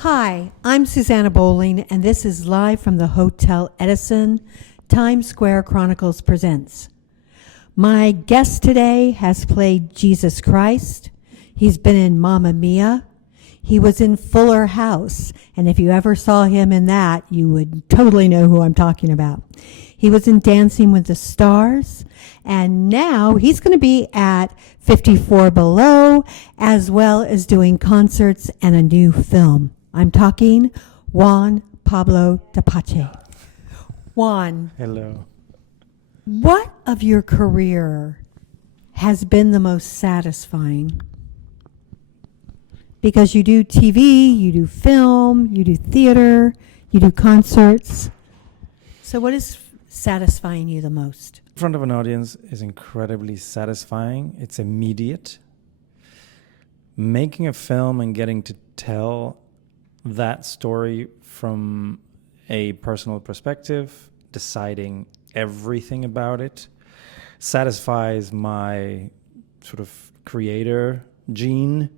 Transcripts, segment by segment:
Hi, I'm Susanna Bowling, and this is live from the Hotel Edison. Times Square Chronicles presents. My guest today has played Jesus Christ. He's been in Mamma Mia. He was in Fuller House, and if you ever saw him in that, you would totally know who I'm talking about. He was in Dancing with the Stars, and now he's going to be at 54 Below, as well as doing concerts and a new film. I'm talking Juan Pablo de Pache. Juan. Hello. What of your career has been the most satisfying? Because you do TV, you do film, you do theater, you do concerts. So what is satisfying you the most? In front of an audience is incredibly satisfying. It's immediate. Making a film and getting to tell that story from a personal perspective, deciding everything about it, satisfies my sort of creator gene.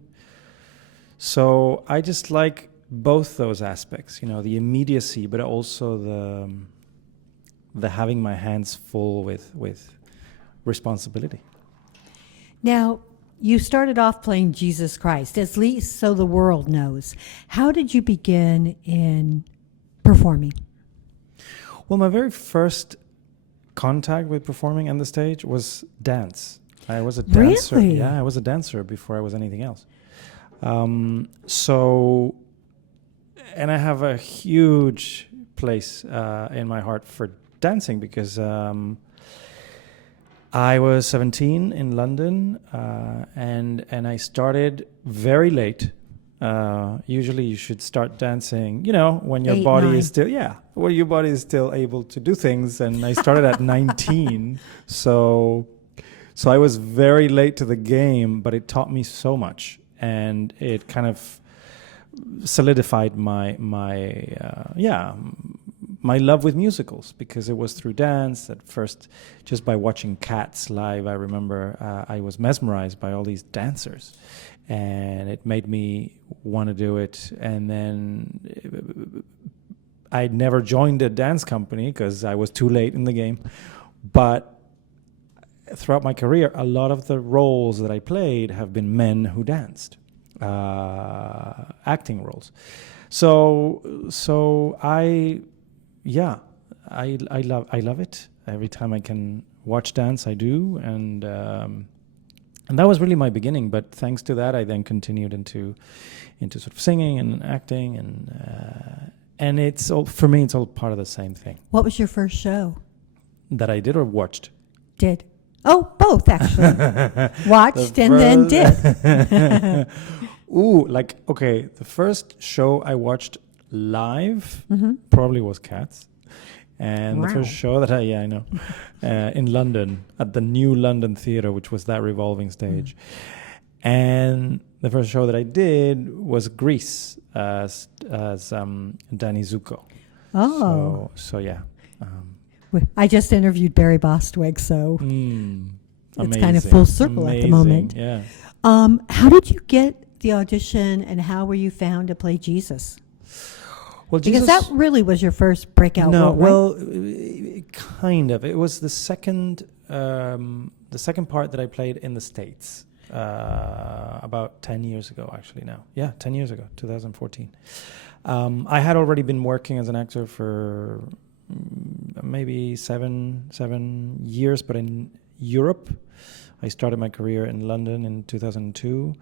So I just like both those aspects, you know, the immediacy, but also the having my hands full with responsibility. Now, you started off playing Jesus Christ, at least so the world knows. How did you begin in performing? Well, my very first contact with performing on the stage was dance. I was a dancer. Really? Yeah, I was a dancer before I was anything else. And I have a huge place in my heart for dancing because I was 17 in London, and I started very late. Usually you should start dancing, you know, when your 8, body 9. is still, when your body is still able to do things. And I started at 19. So I was very late to the game, but it taught me so much. And it kind of solidified my love with musicals, because it was through dance. At first, just by watching Cats live, I remember I was mesmerized by all these dancers, and it made me want to do it. And then I never joined a dance company because I was too late in the game. But throughout my career, a lot of the roles that I played have been men who danced, acting roles. So I love it. Every time I can watch dance, I do, and that was really my beginning. But thanks to that, I then continued into sort of singing and acting, and it's all, for me, it's all part of the same thing. What was your first show? That I did or watched? Did. Oh, both actually. Watched and then did. Ooh, the first show I watched live probably was Cats. And Wow. the first show that I know, in London, at the New London Theatre, which was that revolving stage. And the first show that I did was Grease as Danny Zuko. Oh. So yeah. I just interviewed Barry Bostwick, so it's kind of full circle at the moment. Yeah. How did you get the audition, and how were you found to play Jesus? Well, because that really was your first breakout role, right? Well, kind of. It was the second part that I played in the States about 10 years ago, actually now. Yeah, 10 years ago, 2014. I had already been working as an actor for maybe seven years, but in Europe. I started my career in London in 2002.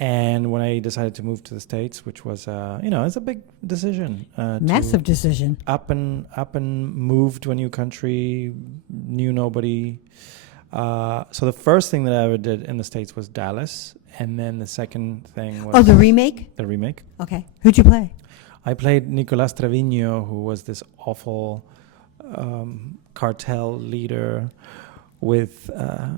And when I decided to move to the States, which was, it's a big decision. Massive decision. Up and move to a new country, knew nobody. So the first thing that I ever did in the States was Dallas. And then the second thing was... Oh, the remake? The remake. Okay. Who'd you play? I played Nicolás Trevino, who was this awful cartel leader with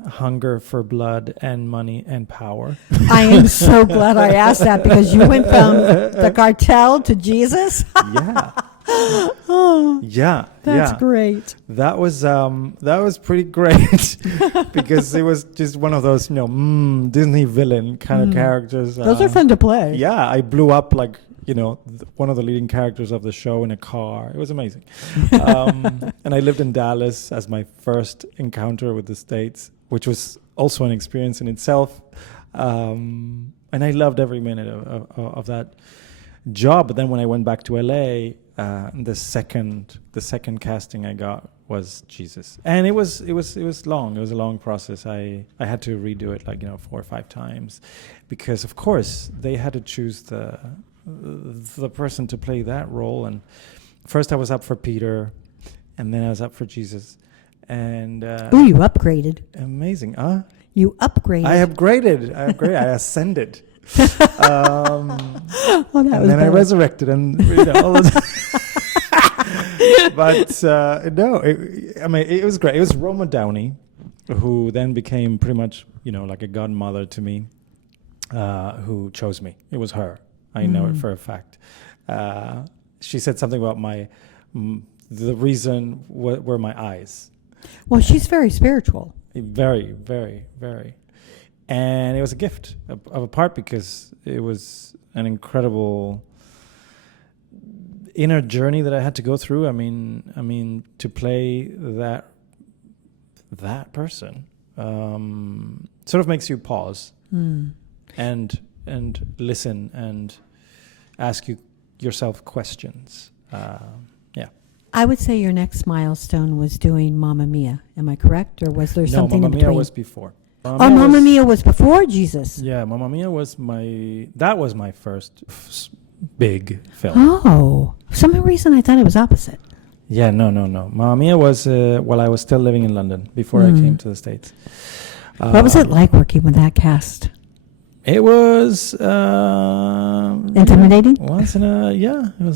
hunger for blood and money and power. I am so glad I asked that, because you went from the cartel to Jesus. Yeah. That's great. That was pretty great because it was just one of those Disney villain kind of characters. Those are fun to play. Yeah, I blew up like one of the leading characters of the show in a car. It was amazing. And I lived in Dallas as my first encounter with the States, which was also an experience in itself. And I loved every minute of that job. But then when I went back to LA, the second casting I got was Jesus, and it was long. It was a long process. I had to redo it 4 or 5 times, because of course they had to choose the person to play that role. And first I was up for Peter, and then I was up for Jesus. And ooh, you upgraded. Amazing, You upgraded. I upgraded. I ascended. I resurrected, and all of that. But it was great. It was Roma Downey, who then became pretty much like a godmother to me, who chose me. It was her. I know it for a fact. She said something about the reason were my eyes. Well, she's very spiritual. Very, very, very. And it was a gift of a part, because it was an incredible inner journey that I had to go through. I mean, to play that person sort of makes you pause and listen and ask yourself questions. I would say your next milestone was doing Mamma Mia. Am I correct, or was there something in between? Mamma Mia was before. Mamma Mia was before Jesus. Yeah, Mamma Mia was my first big film. Oh, for some reason I thought it was opposite. Yeah, no. Mamma Mia was while I was still living in London, before I came to the States. What was it like working with that cast? It was intimidating. It was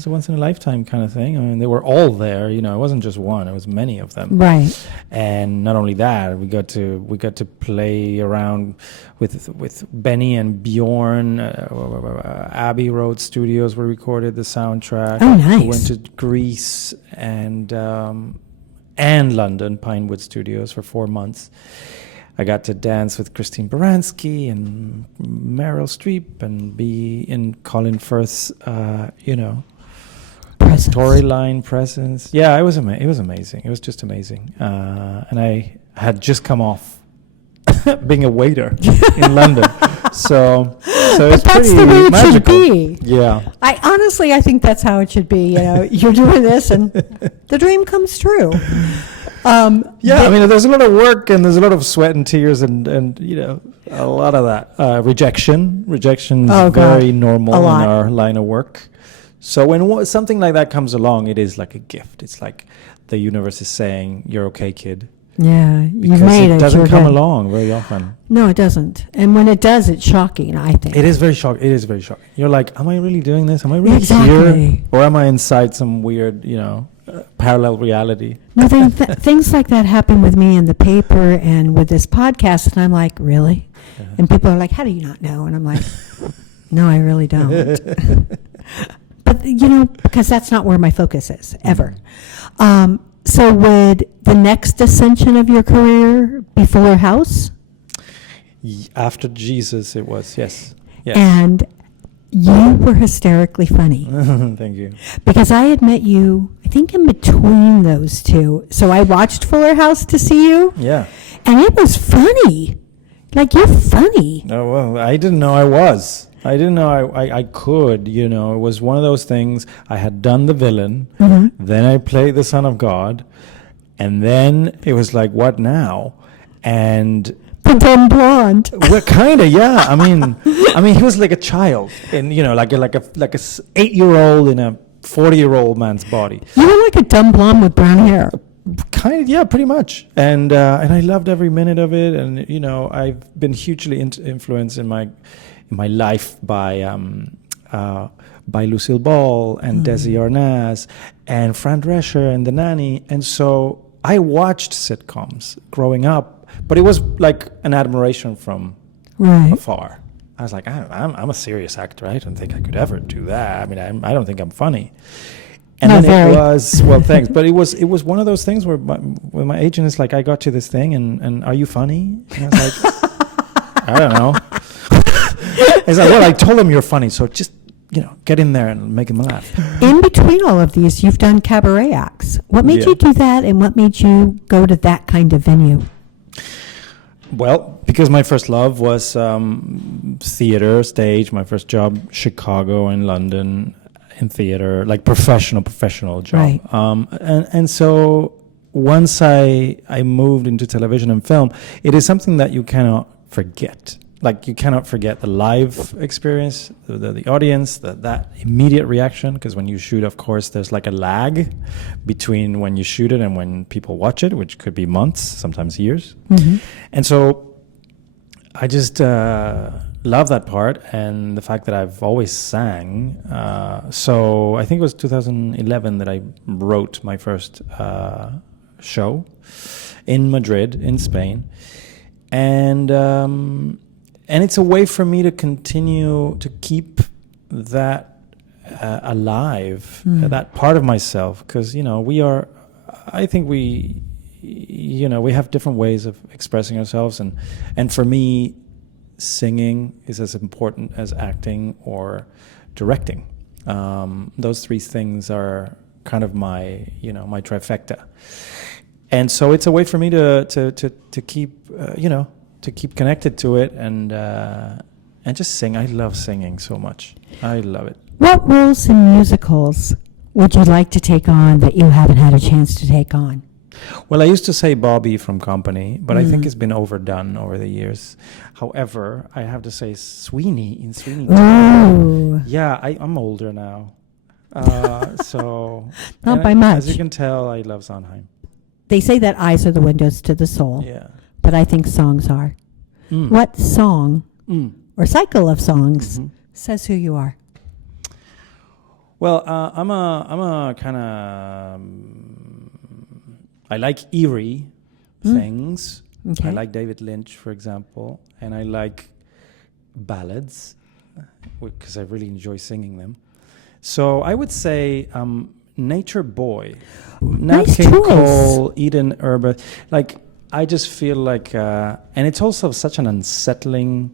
a once in a lifetime kind of thing. I mean, they were all there. It wasn't just one; it was many of them. Right. And not only that, we got to play around with Benny and Bjorn. Abbey Road Studios, we recorded the soundtrack. Oh, nice. We went to Greece and London, Pinewood Studios, for 4 months. I got to dance with Christine Baranski and Meryl Streep and be in Colin Firth's, storyline presence. Yeah, it was amazing. It was just amazing. And I had just come off being a waiter in London, so it's that's pretty the way it magical. should be. Yeah. I think that's how it should be. You're doing this, and the dream comes true. There's a lot of work, and there's a lot of sweat and tears, and a lot of that rejection is very normal in our line of work. So when something like that comes along, it is like a gift. It's like the universe is saying, "You're okay, kid." Yeah, you've because made it. It doesn't come along very often. No, it doesn't. And when it does, it's shocking, I think. It is very shocking. You're like, am I really doing this? Am I really here? Or am I inside some weird, parallel reality? No, things like that happen with me in the paper and with this podcast, and I'm like, really? Yeah. And people are like, how do you not know? And I'm like, no, I really don't. But, because that's not where my focus is, ever. So would the next ascension of your career be Fuller House? After Jesus, it was, yes. And you were hysterically funny. Thank you. Because I had met you, I think, in between those two. So I watched Fuller House to see you. Yeah. And it was funny. Like, you're funny. Oh, well, I didn't know I was. I didn't know I could, It was one of those things. I had done the villain. Mm-hmm. Then I played the Son of God. And then it was like, what now? And the dumb blonde. Well, kind of, yeah. I mean, he was like a child, and like a 8-year-old in a 40-year-old man's body. You were like a dumb blonde with brown hair. Kind of, yeah, pretty much. And I loved every minute of it. And I've been hugely influenced in my life by Lucille Ball and Desi Arnaz and Fran Drescher and The Nanny. And so I watched sitcoms growing up, but it was like an admiration from afar. I was like, I'm a serious actor. I don't think I could ever do that. I mean, I don't think I'm funny. And then it was, well, thanks. But it was one of those things where my agent is like, I got to this thing, and are you funny? And I was like, I don't know. It's like, well, I told him you're funny, so just get in there and make them laugh. In between all of these, you've done cabaret acts. What made Yeah. you do that, and what made you go to that kind of venue? Well, because my first love was theater, stage. My first job, Chicago and London, in theater, like professional job. Right. And so once I moved into television and film, it is something that you cannot forget. Like, you cannot forget the live experience, the audience, that immediate reaction, because when you shoot, of course, there's like a lag between when you shoot it and when people watch it, which could be months, sometimes years. Mm-hmm. And so I just love that part, and the fact that I've always sang. So I think it was 2011 that I wrote my first show in Madrid, in Spain. And it's a way for me to continue to keep that alive, that part of myself, because I think we have different ways of expressing ourselves, and for me, singing is as important as acting or directing. Those three things are kind of my trifecta, and so it's a way for me to keep to keep connected to it and just sing. I love singing so much. I love it. What roles in musicals would you like to take on that you haven't had a chance to take on? Well, I used to say Bobby from Company, but I think it's been overdone over the years. However, I have to say Sweeney in Sweeney Todd. Oh, Yeah, I'm older now. So not and by much. As you can tell, I love Sondheim. They say that eyes are the windows to the soul, Yeah. but I think songs are. Mm. What song Mm. or cycle of songs Mhm. says who you are? Well, I'm a kind of I like eerie things. Okay. I like David Lynch, for example, and I like ballads because I really enjoy singing them. So I would say Nature Boy, Nat Nice King choice. Cole, Eden Urban. Like, I just feel like, and it's also such an unsettling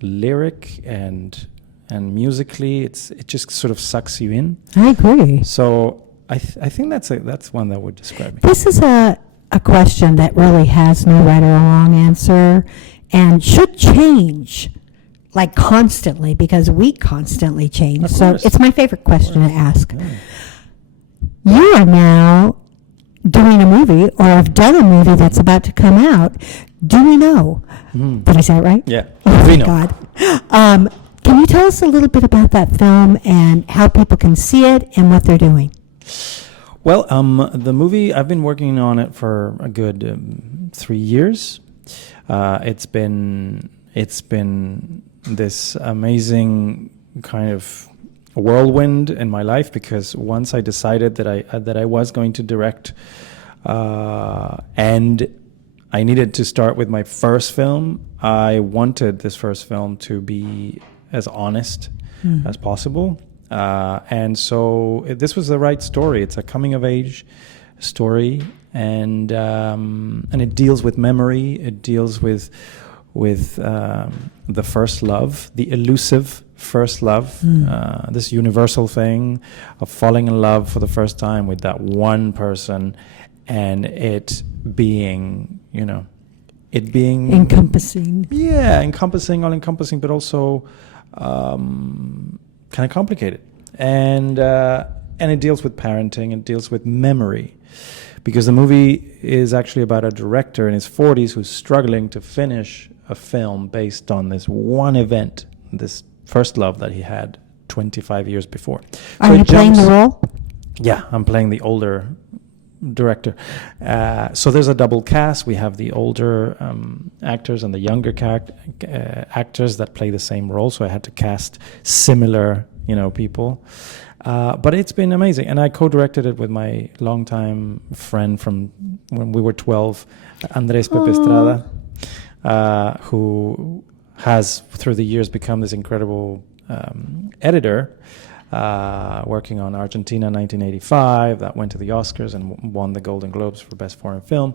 lyric and musically, it just sort of sucks you in. I agree. So I think that's one that would describe me. This is a question that really has no right or wrong answer and should change like constantly because we constantly change. Of So course. it's my favorite question to ask. Yeah. You are now doing a movie or have done a movie that's about to come out. Do we know? Mhm. Did I say it right? Yeah. Oh my Reno. God. Can you tell us a little bit about that film and how people can see it and what they're doing? Well, the movie, I've been working on it for a good 3 years. It's been this amazing kind of whirlwind in my life, because once I decided that I was going to direct, and I needed to start with my first film, I wanted this first film to be as honest as possible. And so this was the right story. It's a coming of age story, and it deals with memory. It deals with the first love, the elusive first love, this universal thing of falling in love for the first time with that one person, and it being, Encompassing. yeah, all encompassing, but also kind of complicated, and it deals with parenting. It deals with memory, because the movie is actually about a director in his 40s who's struggling to finish a film based on this one event, this first love that he had 25 years before. Are So you it playing the jumps- role? Yeah, I'm playing the older director. So there's a double cast. We have the older actors and the younger actors that play the same role. So I had to cast similar, people. But it's been amazing. And I co-directed it with my longtime friend from when we were 12, Andres Pepe Estrada, who has, through the years, become this incredible editor, working on Argentina 1985, that went to the Oscars and won the Golden Globes for Best Foreign Film.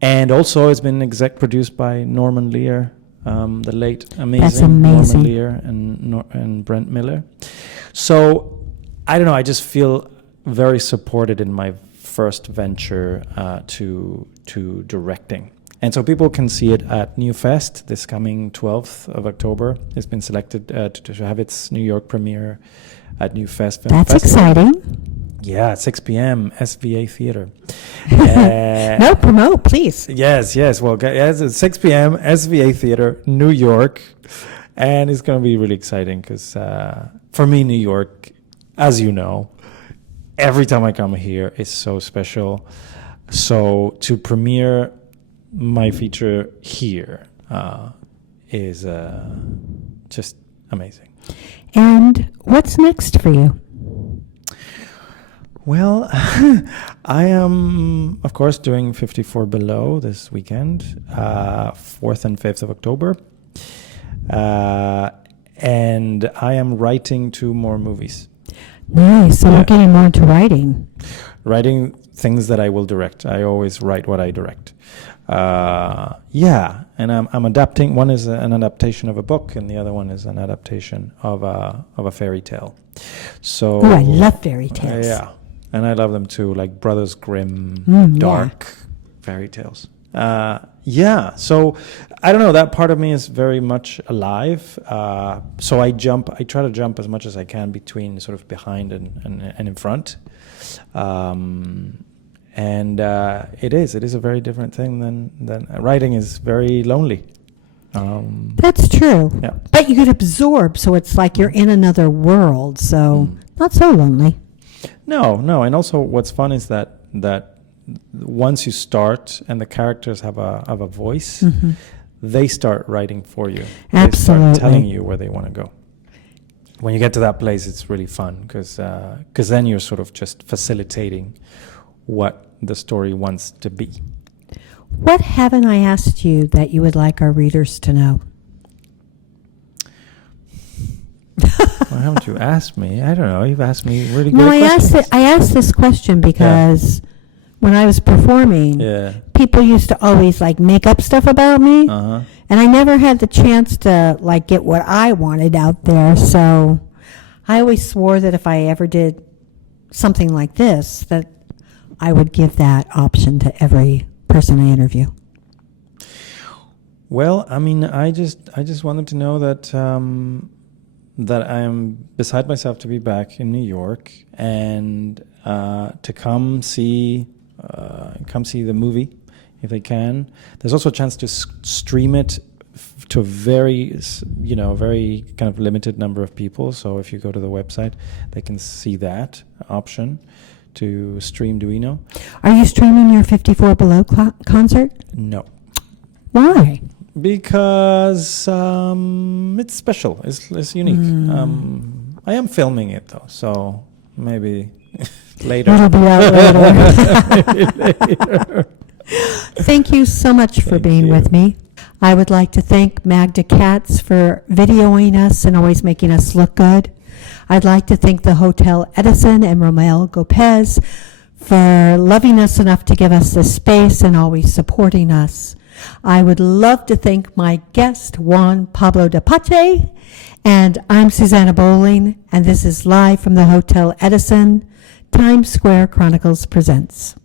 And also it's been exec produced by Norman Lear, the late amazing amazing. Norman Lear and Brent Miller. So I don't know. I just feel very supported in my first venture to directing. And so people can see it at New Fest this coming 12th of October. It's been selected to have its New York premiere at New Fest Film That's Festival. exciting. Yeah, at 6 p.m. SVA Theater. No, promote, please. Yes. Well, yes, at 6 p.m. SVA Theater, New York. And it's going to be really exciting because for me, New York, as you know, every time I come here, it's so special. So to premiere my feature here is just amazing. And what's next for you? Well, I am, of course, doing 54 Below this weekend, 4th and 5th of October. And I am writing 2 more movies. Nice. So we're getting more into writing. Writing things that I will direct. I always write what I direct. And I'm adapting. One is an adaptation of a book, and the other one is an adaptation of a fairy tale. So Oh, I love fairy tales. yeah, and I love them too, like Brothers Grimm, dark fairy tales. So I don't know, that part of me is very much alive. So I try to jump as much as I can between sort of behind and in front. It is a very different thing than writing is very lonely. That's true. Yeah. But you could absorb, so it's like you're in another world, so not so lonely. No, and also what's fun is that once you start and the characters have a voice, they start writing for you. They Absolutely. start telling you where they want to go. When you get to that place, it's really fun because then you're sort of just facilitating what the story wants to be. What haven't I asked you that you would like our readers to know? Why haven't you asked me? I don't know. You've asked me really good No, questions. I asked this question because when I was performing, Yeah. people used to always like make up stuff about me, Uh-huh. and I never had the chance to like get what I wanted out there. So I always swore that if I ever did something like this, that I would give that option to every person I interview. Well, I mean, I just wanted to know that that I am beside myself to be back in New York and to come see the movie if they can. There's also a chance to stream it to a very kind of limited number of people. So if you go to the website, they can see that option to stream Duino. Are you streaming your 54 Below concert? No. Why? Because it's special. It's unique. I am filming it though, so maybe later. It'll be out later. Thank you so much for being with me. I would like to thank Magda Katz for videoing us and always making us look good. I'd like to thank the Hotel Edison and Romel Gopez for loving us enough to give us this space and always supporting us. I would love to thank my guest, Juan Pablo de Pache, and I'm Susanna Bowling, and this is live from the Hotel Edison, Times Square Chronicles presents.